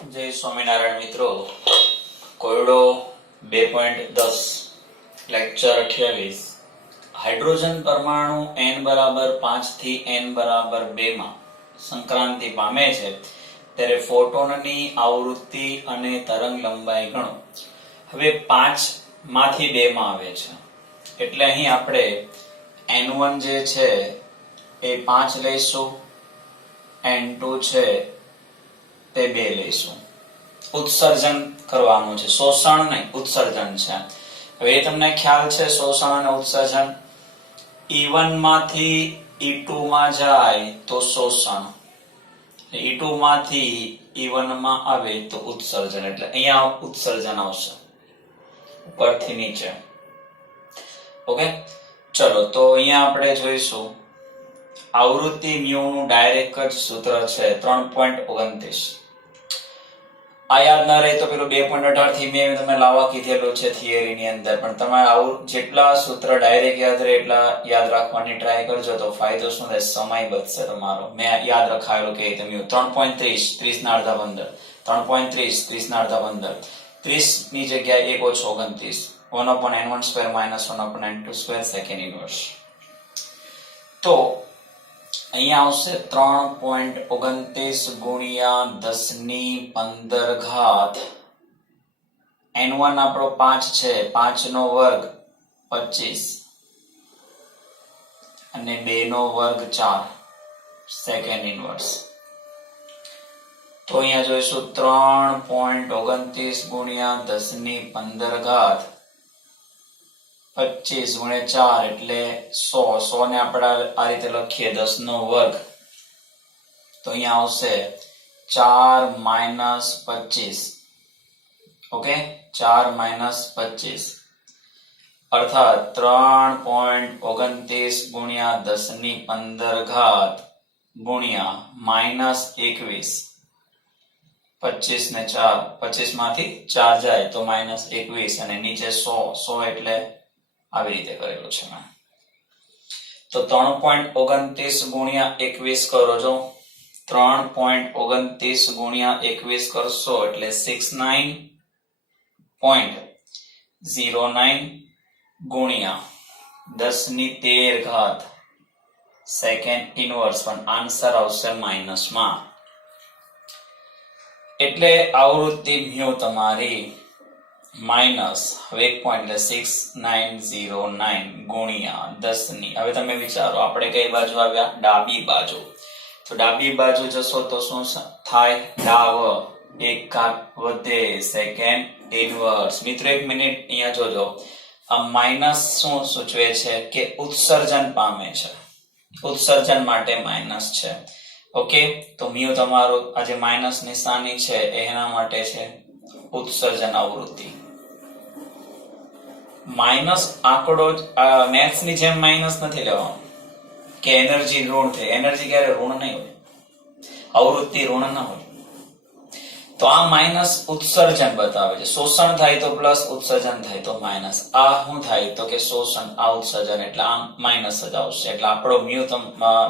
જય સ્વામિનારાયણ મિત્રો, કોયડો 2.10 lecture 28 hydrogen પરમાણુ n બરાબર 5 થી n બરાબર 2 માં સંક્રાંતિ પામે છે ત્યારે ફોટોનની આવૃત્તિ અને તરંગ લંબાઈ ગણો. હવે 5 માંથી 2 માં આવે છે એટલે અહીં આપણે n1 જે છે એ 5 લઈશું, n2 છે તે 2 લઈશું. ઉત્સર્જન કરવાનું છે, શોષણ નહીં ઉત્સર્જન છે. હવે એ તમને ખ્યાલ છે શોષણ અને ઉત્સર્જન. E1 માંથી E2 માં જાય તો શોષણ, E2 માંથી E1 માં આવે તો ઉત્સર્જન. એટલે અહીંયા ઉત્સર્જન આવશે ઉપરથી નીચે. ઓકે, ચલો તો અહીંયા આપણે જોઈશું આવૃત્તિ મ્યુ નું ડાયરેક્ટ જ સૂત્ર છે 3.29. આ યાદ ના રહે તો પેલું 2.18 થી મેં તમને લાવવા કીધેલું છે થિયરી ની અંદર, પણ તમારે આવું જેટલા સૂત્ર ડાયરેક્ટ યાદ રહે એટલા યાદ રાખવાની ટ્રાય કરજો તો ફાયદો શું થાય, સમય બચશે તમારો. મેં યાદ રખાયેલું કે તમે 3.30 30 ના અડધા 15, 3.30 30 ના અડધા 15, 30 ની જગ્યાએ 1 ઓછો 29, 1/n1 square minus 1/n2 square second inverse. તો અહીંયા આવશે 3.29 ગુણ્યા 10 ની 15 ઘાત. n1 આપણો 5 છે, 5 નો વર્ગ 25 અને 2 નો વર્ગ 4 સેકન્ડ ઇન્વર્સ. તો અહીંયા જોઈશું 3.29 ગુણ્યા 10 ની 15 ઘાત 25 ગુણ્યા 4 એટલે 100. 100 ને આપણે આ રીતે લખીએ 10 નો વર્ગ, તો અહીંયા આવશે 4 માઇનસ 25. ઓકે, 4 માઇનસ 25 અર્થાત 3.29 ગુણ્યા 10 ની 15 ઘાત ગુણ્યા માઇનસ 21. 25 ને 4, 25 માંથી 4 જાય તો માઇનસ 21 અને નીચે 100 એટલે આવી રીતે કરેલું છે મેં. તો 3.29 ગુણ્યા 21 કરો છો, 3.29 ગુણ્યા 21 કરશો એટલે 69.09 ગુણ્યા 10 ની 13 ઘાત સેકન્ડ ઇનવર્સ, પણ આન્સર આવશે માઇનસમાં. એટલે આવૃત્તિ મ્યુ તમારી માઇનસ 1 પોઈન્ટ એટલે 6909 ગુણ્યા 10 ની. હવે તમે વિચારો આપણે કઈ બાજુ આવ્યા, ડાબી બાજુ. તો ડાબી બાજુ જશો તો શું થાય, ડાવ 1 ઘાત વધે સેકન્ડ ઇનવર્સ. મિત્રો એક મિનિટ અહીંયા જોજો, આ માઇનસ શું સૂચવે છે કે ઉત્સર્જન પામે છે, ઉત્સર્જન માટે માઇનસ છે. ઓકે, તો મ્યુ તમારો આ જે માઇનસ નિશાની છે એના માટે છે ઉત્સર્જન આવૃત્તિ. માઇનસ આંકડો મેથ્સ ની જેમ માઇનસ નથી લેવાનો કે એનર્જી ઋણ થઈ. એનર્જી ક્યારે ઋણ નહીં હોય, આવૃત્તિ ઋણ ના હોય. તો આ માઇનસ ઉત્સર્જન બતાવે છે. શોષણ થાય તો પ્લસ, ઉત્સર્જન થાય તો માઇનસ. આ શું થાય તો કે શોષણ, આ ઉત્સર્જન, એટલે આ માઇનસ જ આવશે. એટલે આપણો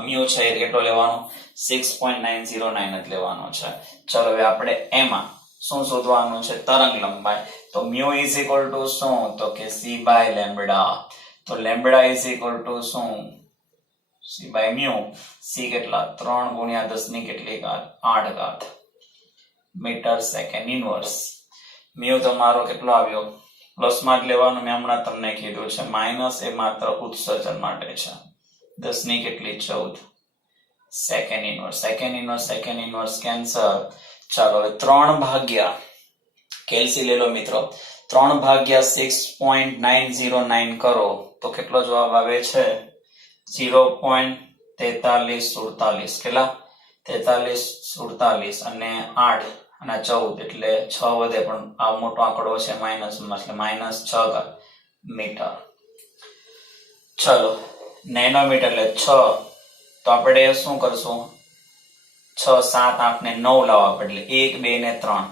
મ્યુ છે એ કેટલો લેવાનો, 6.909 જ લેવાનો છે. ચલો હવે આપણે એમાં શું શોધવાનું છે, તરંગ લંબાઈ. તો મ્યુ ઇઝ ઇક્વલ ટુ શું તો કે c બાય લેમ્બડા. તો લેમ્બડા ઇઝ ઇક્વલ ટુ શું, c બાય મ્યુ. c કેટલા, 3 ગુણ્યા 10 ની કેટલી ઘાત, 8 ઘાત મીટર સેકન્ડ ઇનવર્સ. મ્યુ તમારો કેટલો આવ્યો, પ્લસ માં જ લેવાનું, મેં હમણાં તમને કીધું છે. માઇનસ એ માત્ર ઉત્સર્જન માટે છે, 10 ની કેટલી 14 second inverse. Second inverse second inverse cancel. ચાલો હવે 3 ભાગ્યા કેલ્સી લે લો મિત્રો, 3 ભાગ્યા 6.909 કરો તો કેટલો જવાબ આવે છે, 0.4347. કેટલા, 4347 અને 8 અને 14 એટલે 6 વધે, પણ આ મોટો આંકડો છે માઇનસ માં એટલે માઇનસ 6 મીટર. ચલો નેનોમીટર એટલે 6. તો આપણે શું કરશું, 6 7 8 ને 9 લાવવા પડે, 1 2 ને 3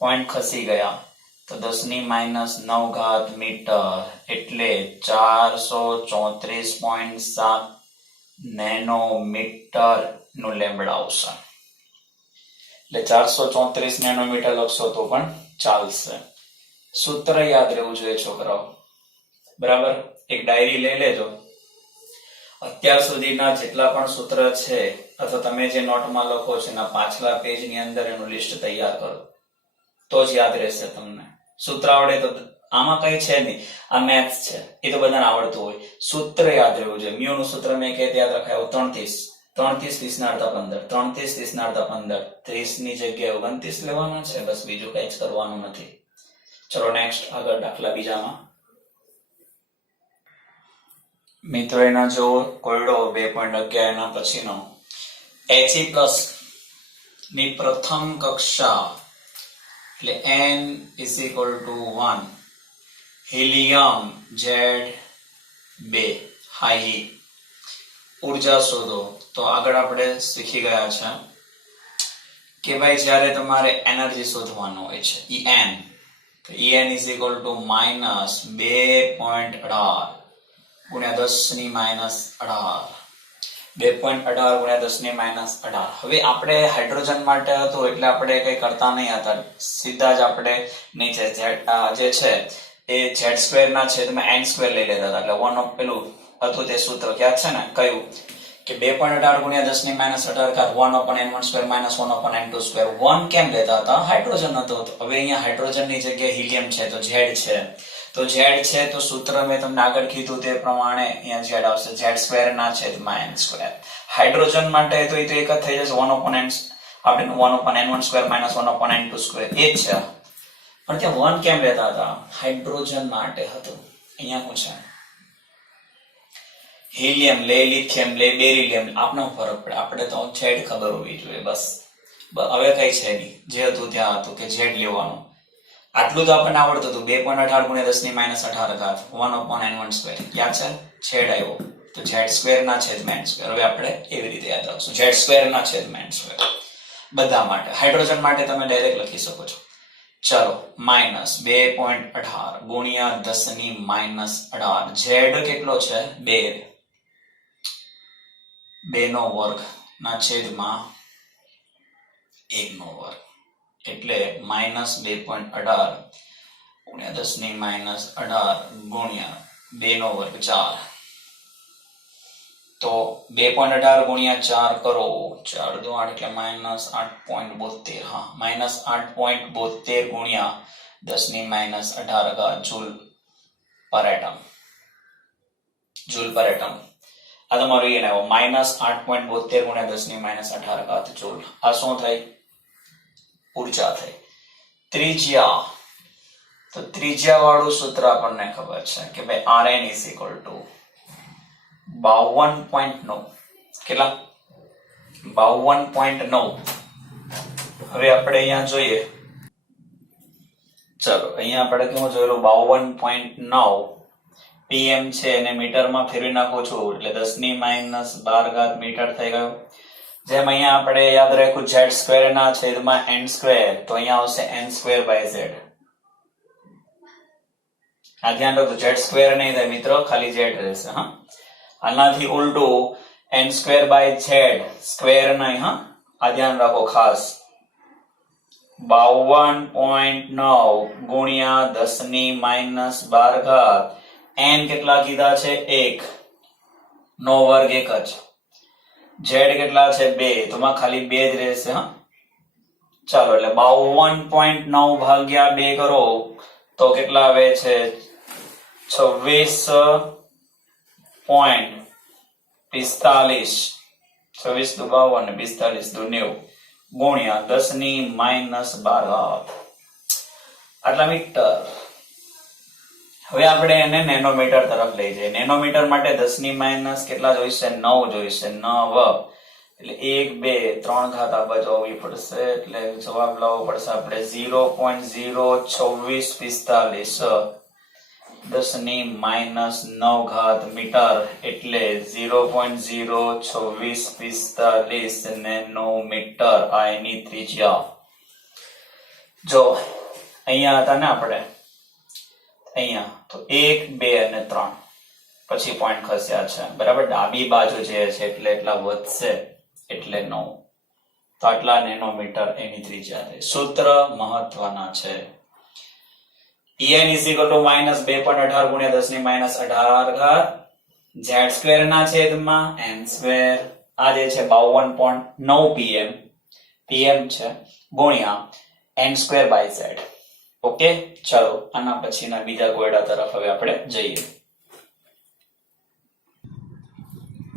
પોઈન્ટ ખસી ગયા તો 10 ની માઇનસ 9 ઘાત મીટર એટલે 434.7 નેનોમીટર નું લેમ્બડા આવશે. એટલે 434 નેનોમીટર લખશો તો પણ ચાલશે. સૂત્ર યાદ રહેવું જોઈએ છોકરાઓ, બરાબર? એક ડાયરી લઈ લેજો, અત્યાર સુધીના જેટલા પણ સૂત્ર છે અથવા તમે જે નોટમાં લખો છો એના પાછલા પેજની અંદર એનું લિસ્ટ તૈયાર કરો, તો જ યાદ રહેશે તમને. સૂત્ર આવડે તો આમાં કઈ છે નહીં, આ મેથ્સ છે, એ તો બધાને આવડતું હોય. સૂત્ર યાદ રહેવું જોઈએ. મ્યુ નું સૂત્ર મેં કે યાદ રખાયું 330 30 ના અડધા 15 30 ના અડધા 15 30 ની જગ્યાએ 29 લેવાના છે, બસ બીજું કઈ જ કરવાનું નથી. ચલો નેક્સ્ટ આગળ દાખલા બીજામાં. મિત્રો એના જો કોયડો 2.11 એના પછીનો He પ્લસ ની પ્રથમ કક્ષા એટલે n is equal to 1 helium Z2 high ઉર્જા શોધો. તો આગળ આપણે શીખી ગયા છે કે ભાઈ જ્યારે તમારે એનર્જી શોધવાનું હોય છે En, તો En is equal to minus 2.18 ગુણ્યા 10 ની માઇનસ 18 2.18 ગુણ્યા 10 ની માઇનસ 18. હવે આપણે હાઇડ્રોજન માટે હતું એટલે આપણે કઈ કરતા નહીં હતા, સીધા જ આપણે નીચે જે છે એ z2 ના છેદમાં n2 લઈ લેતા હતા. એટલે 1 ઓફ પેલું હતું તે સૂત્ર યાદ છે ને, કયું કે 2.18 ગુણ્યા 10 ની માઇનસ 18 ઘાત 1 upon n1 square minus 1 upon n2 square. 1 કેમ લેતા હતા? હાઇડ્રોજન હતો. હવે અહીંયા હાઇડ્રોજન ની જગ્યાએ હિલિયમ છે તો Z છે, તો Z છે તો સૂત્ર મેં તમને આગળ કીધું તે પ્રમાણે અહીંયા Z આવશે z2 ના છેદમાં n2. હાઇડ્રોજન માટે તો એ તો એક જ થઈ જશે 1 upon n આપણે 1 upon n1 square minus 1 upon n2 square એ જ છે. પણ ત્યાં 1 કેમ લેતા હતા? હાઇડ્રોજન માટે હતું. અહીંયા શું છે? હિલિયમ લે, લિથિયમ લે, બેરિલિયમ, આપનો ફરક પડે. આપણે તો Z ખબર હોવી જોઈએ બસ. હવે કઈ છે નહીં, જે હતું ત્યાં હતું કે Z લેવાનું. આટલું તો આપણને આવડતું હતું. 2.18 ગુણ્યા 10 ની માઇનસ 18 ઘાત 1 upon n1 સ્ક્વેર યાદ છે, છેદ આવ્યો તો z2 ના છેદમાં n સ્ક્વેર. હવે આપણે એવી રીતે યાદ રાખશું z2 ના છેદમાં n સ્ક્વેર બધા માટે. હાઇડ્રોજન માટે તમે ડાયરેક્ટ લખી શકો છો. ચલો માઇનસ 2.18 ગુણ્યા 10 ની માઇનસ 18. z કેટલો છે? 2 નો વર્ગ ના છેદમાં 1 નો વર્ગ એટલે માઇનસ 2.18 ગુણ્યા 10 ની માઇનસ 18 ગુણ્યા 2 નો વર્ગ 4. તો 2.18 ગુણ્યા 4 કરો, 4 દુ 8 એટલે માઇનસ 8.72. હા, માઇનસ 8.72 ગુણ્યા 10 ની માઇનસ 18 ઘાત જૂલ પર એટમ. જૂલ પર એટમ આ તમારું એ આવ્યો માઇનસ 8.72 ગુણ્યા 10 ની માઇનસ 18 ઘાત જૂલ. આ શું થઈ? ઉર્જા થઈ. ત્રિજ્યા, તો ત્રિજ્યા વાળું સૂત્ર આપણને ખબર છે કે ભાઈ Rn is equal to 52.9. કેટલા? 52.9. હવે આપણે અહીંયા જોઈએ, ચલો અહીંયા આપણે કેવું જોયેલું 52.9 pm છે એને મીટરમાં ફેરવી નાખું છું એટલે 10 ની માઇનસ 12 ઘાત મીટર થઈ ગયું. જેમ અહીંયા આપણે યાદ રાખ્યું z2 ના છેદમાં n2, તો અહીંયા આવશે n2/z. આ ધ્યાન રાખજો, z2 નહીં થાય મિત્રો, ખાલી z રહેશે. હા, આનાથી ઉલટું n2/z સ્ક્વેર નહીં. હા, આ ધ્યાન રાખો ખાસ. 52.9 ગુણ્યા 10 ની માઇનસ 12 ઘાત n કેટલા કીધા છે? 1 નો વર્ગ 1 જ. z કેટલા છે? 2, તો માં ખાલી 2 જ રહેશે. હા, ચાલો એટલે 52.9 ભાગ્યા 2 કરો તો કેટલા આવે છે? 26.45. 26 દુ 52 ને 45 દુ 90 ગુણ્યા 10 ની માઇનસ 12 આટલા મીટર. હવે આપણે એને નેનોમીટર તરફ લઈ જઈએ. નેનોમીટર માટે 10 ની માઇનસ કેટલા જોઈશે? 9 જોઈશે. 9 એટલે 1 2 3 ઘાત આ બાજુ આવવી પડશે એટલે જવાબ લાવવો પડશે આપણે 0.02645 10 ની માઇનસ 9 ઘાત મીટર એટલે 0.02645 નેનોમીટર આ એની ત્રિજ્યા. જો અહીંયા હતા ને આપણે અહીંયા તો 1 2 અને 3 પછી પોઈન્ટ ખસ્યા છે, બરાબર? ડાબી બાજુ જે છે એટલે એટલા વધશે એટલે 9. તો આટલા નેનોમીટર એની ત્રિજ્યા થઈ. સૂત્ર મહત્વના છે. En is equal to -2.18 ગુણ્યા 10 ની -18 ઘાત z² ના છેદમાં n², આ જે છે 52.9 pm છે, ગુણ્યા n²/z. ઓકે, ચલો આના પછીના બીજા કોયડા તરફ હવે આપણે જઈએ.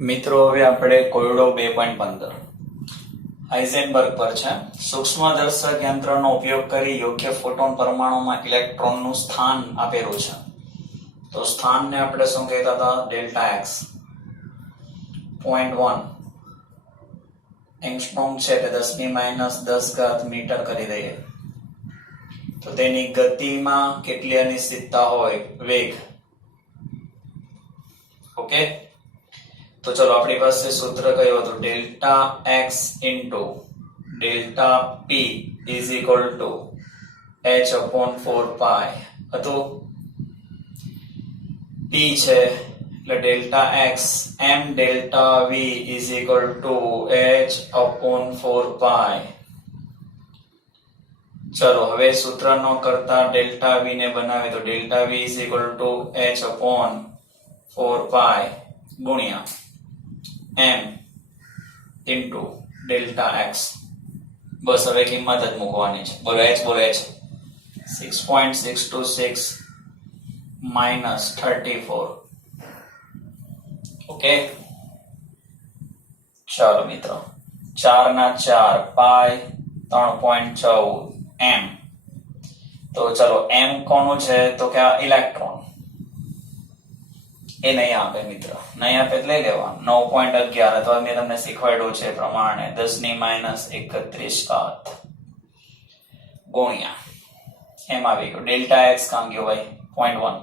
મિત્રો હવે આપણે કોયડો 2.15 હાઇઝેનબર્ગ પર છે. સૂક્ષ્મદર્શક યંત્રનો ઉપયોગ કરી યોગ્ય ફોટોન પરમાણુમાં ઇલેક્ટ્રોનનું સ્થાન આપેલું છે. તો સ્થાનને આપણે શું કહેતા હતા? Delta x. 0.1 એંગસ્ટ્રોમ છે એટલે 10 ઘાત મીટર કરી દઈએ. તો તેની ગતિમાં કેટલી અનિશ્ચિતતા હોય? વેગ. ઓકે, તો ચલો આપણી પાસે સૂત્ર કયું હતું? Delta x into delta p is equal to h/4 pi હતું. પી છે એટલે delta x m delta v is equal to h/4 pi. ચલો હવે સૂત્રનો કરતા ડેલ્ટા વી ને બનાવે તો delta v is equal to h/4 pi ગુણ્યા m ઇન્ટુ ડેલ્ટા એક્સ. બસ હવે કિંમત જ મૂકવાની છે. બોલો h, બોલો h. 6.626 minus 34. ઓકે, ચાલો મિત્રો 4 ના 4 પાઈ 3.14 m. તો ચલો m કોનું છે? તો કે આ ઇલેક્ટ્રોન. એ નહીં આપે મિત્ર, નહીં આપે એટલે લઈ લેવાનું. 9.11 અથવા મેં તમને શીખવાડ્યું છે પ્રમાણે 10 ની -31 ઘાત ગુણ્યા એમ આવી ગયું ડેલ્ટા એક્સ કામ ગયો ભાઈ 0.1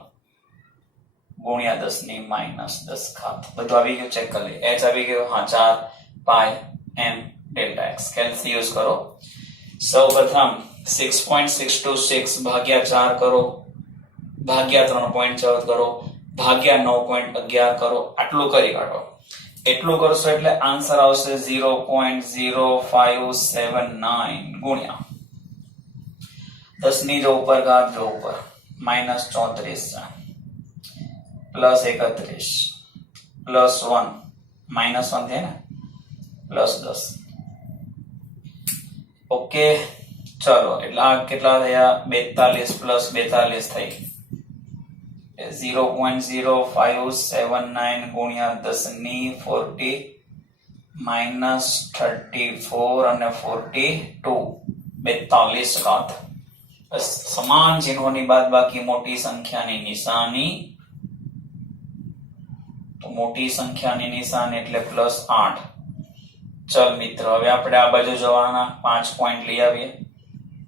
ગુણ્યા 10 ની -10 ઘાત. બધું આવી ગયું, ચેક કરી લઈએ. h આવી ગયો, હા 4 પાઈ m ડેલ્ટા એક્સ. કેલ્સી યુઝ કરો. સૌ પ્રથમ 6.626 ભાગ્યા 4 કરો, ભાગ્યા 3.14 કરો, ભાગ્યા 9.11 કરો. આટલું કરી કાઢો. એટલું કરશો એટલે આન્સર આવશે 0.0579 ગુણ્યા 10 ની જો ઉપર ઘાત જો ઉપર -34 પ્લસ 31 પ્લસ 1 -1 થાય ને પ્લસ 10. ઓકે, ચલો એટલે આ કેટલા થયા? 42 પ્લસ 42 થઈ 0.0579 ગુણ્યા 10 ની 40 -34 અને 42 42 ઘાત. સમાન ચિહ્નોની બાદબાકી મોટી સંખ્યાની નિશાની. તો મોટી સંખ્યાની નિશાની એટલે +8. ચલ મિત્ર હવે આપણે આ બાજુ જવાના. 5 પોઈન્ટ લઈ આવીએ.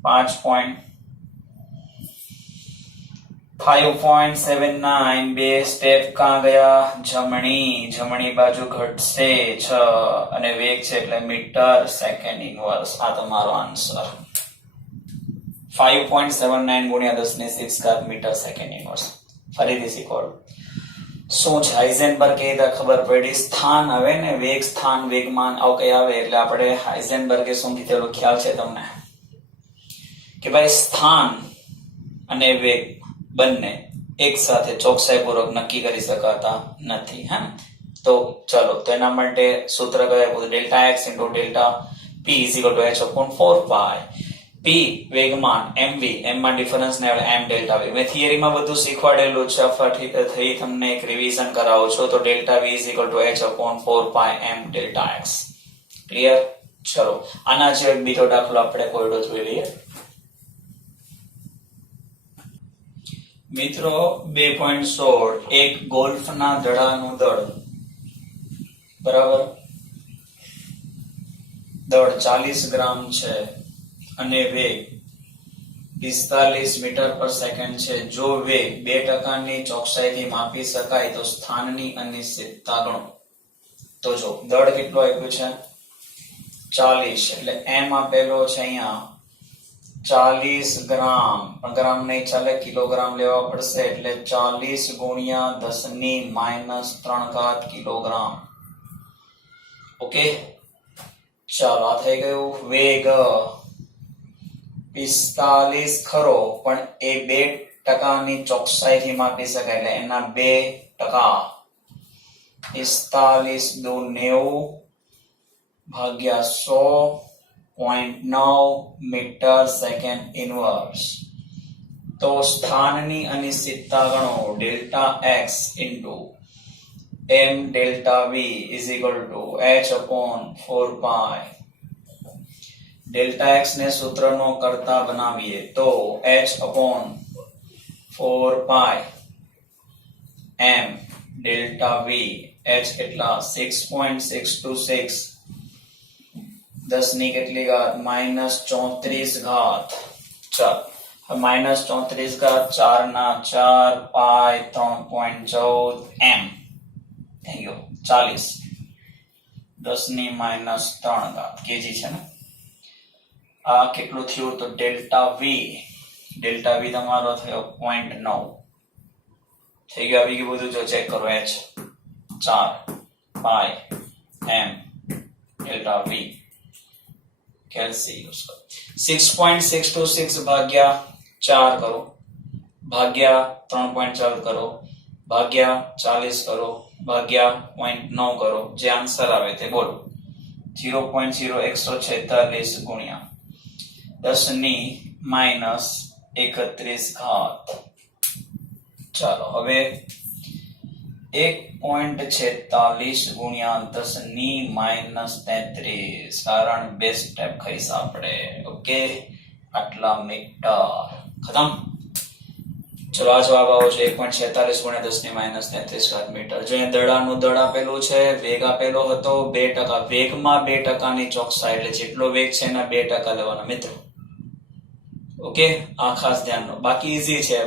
5.79 બે સ્ટેપ કાં ગયા? જમણી બાજુ ઘટશે 6 અને વેગ છે એટલે મીટર સેકન્ડ ઇન્વર્સ. આ તમારો આન્સર 5.79 ગુણ્યા 10 ની 6 ઘાત મીટર સેકન્ડ ઇન્વર્સ. ફરીથી શીખવાડું શું છે. હાઇઝેનબર્ગ એ ખબર પડી. સ્થાન આવે ને વેગ, સ્થાન, વેગમાન આવું કઈ આવે એટલે આપણે હાઇઝેનબર્ગે શું કીધેલું ખ્યાલ છે તમને કે ભાઈ સ્થાન અને વેગ બંને એક સાથે ચોકસાઈપૂર્વક નક્કી કરી શકાતા નથી. હા, તો ચલો તો એના માટે સૂત્ર કયા? Delta x into delta p is equal to h/4 પાઈ. પી વેગમાન mv, m માં ડિફરન્સ ને એટલે m ડેલ્ટા v. મેં થિયરીમાં બધું શીખવાડેલું છે, ફરીથી તમને એક રિવિઝન કરાવું છું. તો delta v is equal to h/4 pi m delta x. Clear? ચલો આના જે બીજો દાખલો આપણે કોયડો જોઈ લઈએ. મિત્રો 2.16 એક ગોલ્ફના દડાનું દળ બરાબર દળ 40 ગ્રામ છે અને વેગ 45 મીટર પર સેકન્ડ છે. જો વેગ 2% ની ચોકસાઈથી માપી શકાય તો સ્થાનની અનિશ્ચિતતા ગણો. તો જો દળ કેટલું આપ્યું છે? 40 એટલે m આપેલો છે અહીંયા 40 ગ્રામ, પણ ગ્રામ નહીં ચાલે, કિલોગ્રામ લેવા પડશે. એટલે 40 ગુણ્યા 10 ની -3 ઘાત કિલોગ્રામ. ઓકે, ચાલો આ થઈ ગયું વેગ 45 ખરો પણ એ 2% ચોકસાઈથી માપી શકાય એટલે એના 2% 45 દુ 90 ભાગ્યા 100.9 મીટર સેકન્ડ ઇનવર્સ. તો સ્થાનની અનિશ્ચિતતા ગણો delta x into m delta v is equal to h upon 4 pi. Delta x ને સૂત્રનો કરતા બનાવીએ તો h upon 4 pi m delta v h કેટલા 6.626 10 ની કેટલી ઘાત -34 ઘાત. ચાલ -34 ઘાત 4 ના 4 પાઈ 3.14 m થઈ ગયો 40 10 ની -3 ઘાત કેજી છે ને. આ કેટલું થયું તો ડેલ્ટા વી તમારો થયો 0.9 થઈ ગયો. આવી ગયું બધું જો ચેક કરો h 4 પાઈ m ડેલ્ટા વી કેલ્સી યુઝ કરો 6.626 ભાગ્યા 4 કરો ભાગ્યા 3.4 કરો ભાગ્યા 40 કરો ભાગ્યા 0.9 કરો જે આન્સર આવે તે બોલો 0.0146 ગુણ્યા 10 ની -31 ઘાત. ચાલો હવે 1.46 ગુણ્યા 10 ની -33 કારણ બે સ્ટેપ ખાઈશ આપણે. ઓકે આટલા મીટર ખતમ. ચલો આ જવાબ આવો છે 1.46 ગુણ્યા 10 ની -33 ઘાત મીટર. જો અહીંયા દડાનું દળ આપેલું છે, વેગ આપેલો હતો 2%. વેગમાં 2% ની ચોકસાઈ એટલે જેટલો વેગ છે એના 2% લેવાના મિત્રો. ઓકે આ ખાસ ધ્યાન લો. બાકી ઈઝી છે.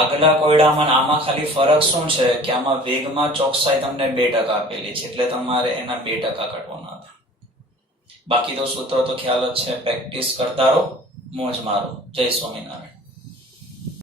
આગલા કોયડામાં આમાં ખાલી ફરક શું છે કે આમાં વેગમાં ચોકસાઈ તમને 2% આપેલી છે એટલે તમારે એના 2% કાઢવાના હતા. બાકી તો સૂત્ર તો ખ્યાલ જ છે. પ્રેક્ટિસ કરતા રહો, મોજ મારો. જય સ્વામિનારાયણ.